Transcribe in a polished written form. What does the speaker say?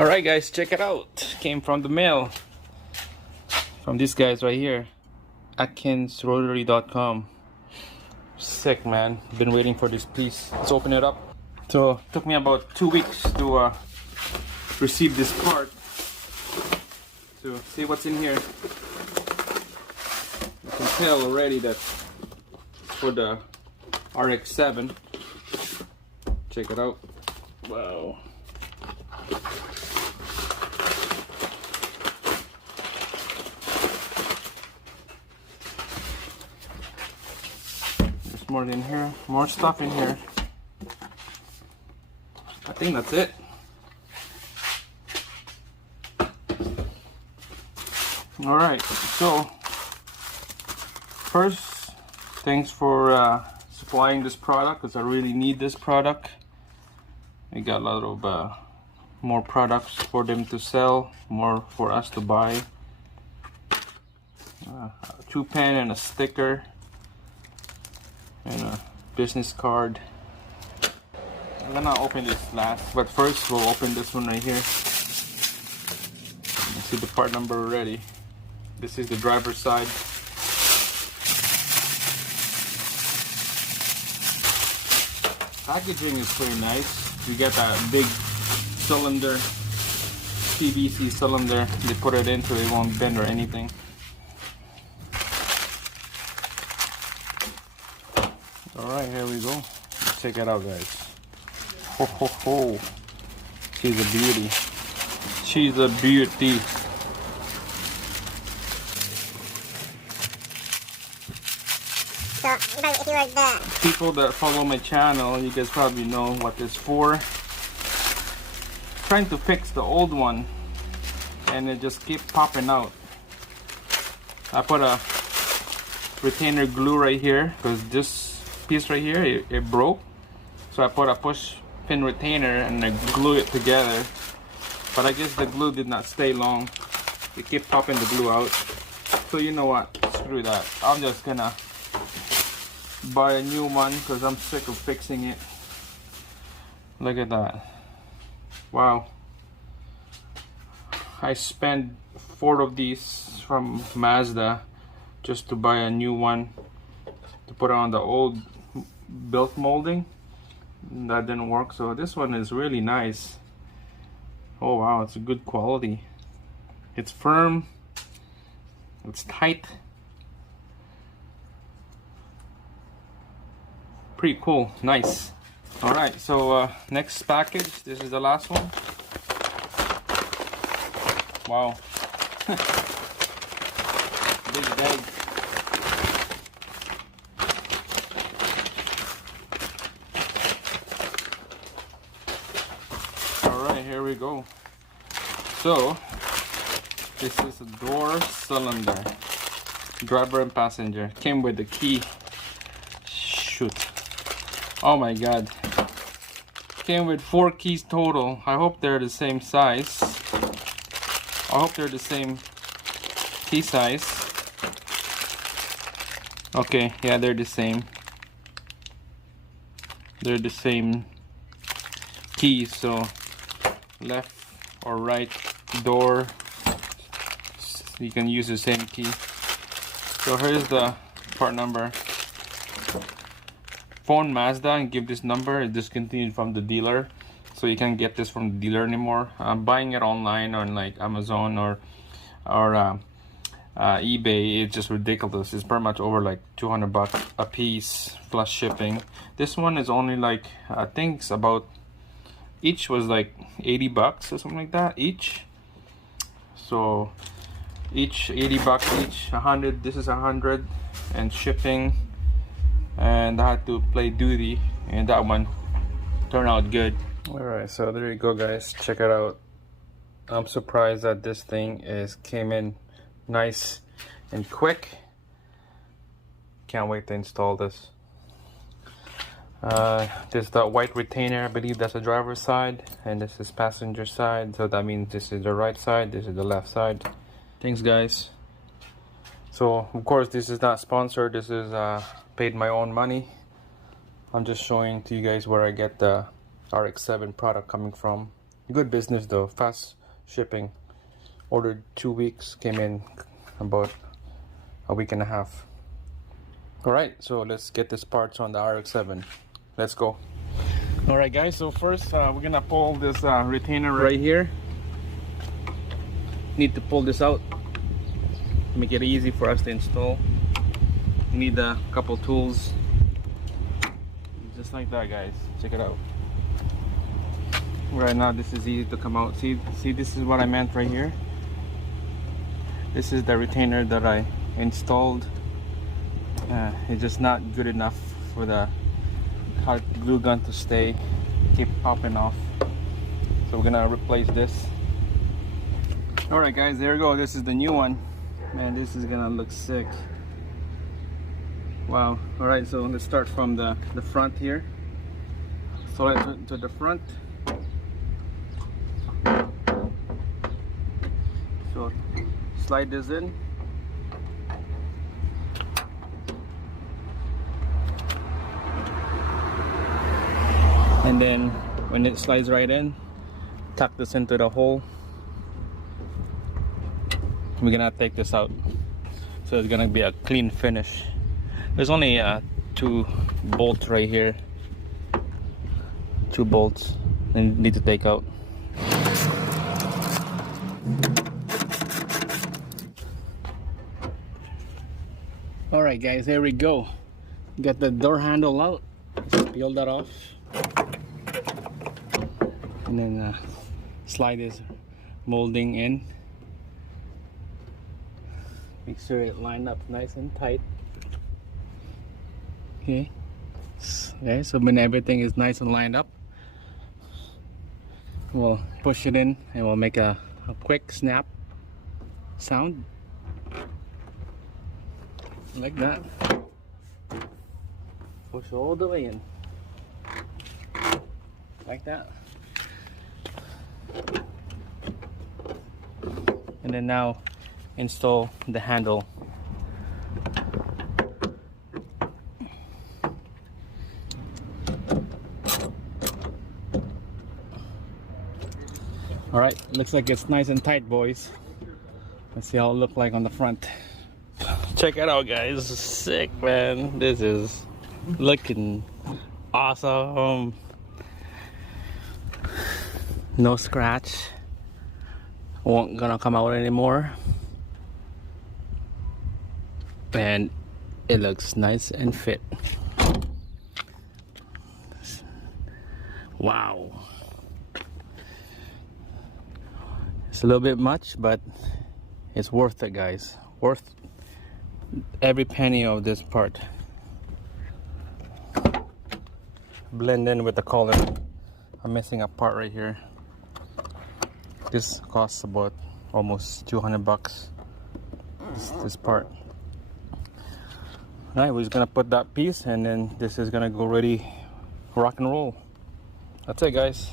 Alright guys, check it out. Came from the mail. From these guys right here. AtkinsRotary.com. Sick, man. Been waiting for this piece. Let's open it up. So, it took me about 2 weeks to receive this part. So, see what's in here. You can tell already that for the RX7. Check it out. Wow. There's more in here, more stuff in here. I think that's it. Alright, so first, thanks for supplying this product, because I really need this product. We got a lot of more products for them to sell, more for us to buy. A 2-pen and a sticker and a business card. I'm gonna open this last, but first we'll open this one right here. You see the part number already. This is the driver's side. Packaging is pretty nice. You get that big cylinder, PVC cylinder. They put it in so it won't bend or anything. Alright, here we go. Let's check it out, guys. Ho ho ho. She's a beauty. She's a beauty. So, if you were the people that follow my channel, you guys probably know what this for. Trying to fix the old one and it just keep popping out. I put a retainer glue right here because this piece right here it broke, so I put a push pin retainer and I glue it together, but I guess the glue did not stay long. It kept popping the glue out. So you know what, screw that, I'm just gonna buy a new one because I'm sick of fixing it. Look at that. Wow. I spent 4 of these from Mazda just to buy a new one to put on the old built molding. That didn't work, so this one is really nice. Oh wow, it's a good quality. It's firm, it's tight. Pretty cool, nice. All right, so next package. This is the last one. Wow. Big bag. All right, here we go. So this is a door cylinder, driver and passenger. Came with the key. Shoot. Oh my god. Came with 4 keys total. I hope they're the same size. I hope they're the same key size. Okay, yeah, they're the same. They're the same keys, so left or right door, you can use the same key. So here's the part number. Phone Mazda and give this number. It's discontinued from the dealer, so you can't get this from the dealer anymore. I'm buying it online on like Amazon or eBay. It's just ridiculous. It's pretty much over like 200 bucks a piece plus shipping. This one is only like, I think it's about, each was like 80 bucks or something like that each. So each 80 bucks each, 100. This is 100 and shipping. And I had to play duty, and that one turned out good. Alright, so there you go, guys. Check it out. I'm surprised that this thing came in nice and quick. Can't wait to install this. This is the white retainer. I believe that's the driver's side, and this is passenger side. So that means this is the right side, this is the left side. Thanks, guys. So of course this is not sponsored. This is paid my own money. I'm just showing to you guys where I get the RX7 product coming from. Good business though, fast shipping. Ordered 2 weeks, came in about a week and a half. Alright, so let's get this parts on the RX-7. Let's go. Alright guys, so first we're gonna pull this retainer right here. Need to pull this out, make it easy for us to install. You need a couple tools, just like that guys. Check it out. Right now this is easy to come out. See, this is what I meant right here. This is the retainer that I installed. It's just not good enough for the hot glue gun to stay, keep popping off. So we're gonna replace this. Alright guys, there we go. This is the new one. Man, this is gonna look sick. Wow. Alright, so let's start from the front here. So let's to the front. So slide this in. And then when it slides right in, tuck this into the hole. We're gonna take this out, so it's gonna be a clean finish. There's only 2 bolts right here, 2 bolts and need to take out. Alright guys, here we go. Get the door handle out, just peel that off, and then slide this molding in. Make sure it lined up nice and tight. Okay. Okay, so when everything is nice and lined up, we'll push it in and we'll make a quick snap sound. Like that. Push all the way in. Like that. And then now install the handle. Alright, looks like it's nice and tight, boys. Let's see how it looks like on the front. Check it out guys, sick man. This is looking awesome. No scratch. Won't gonna come out anymore. And it looks nice and fit. Wow. It's a little bit much, but it's worth it guys. Worth every penny of this part. Blend in with the color. I'm missing a part right here. This costs about almost 200 bucks. This part. Alright, we're just gonna put that piece and then this is gonna go ready rock and roll. That's it guys.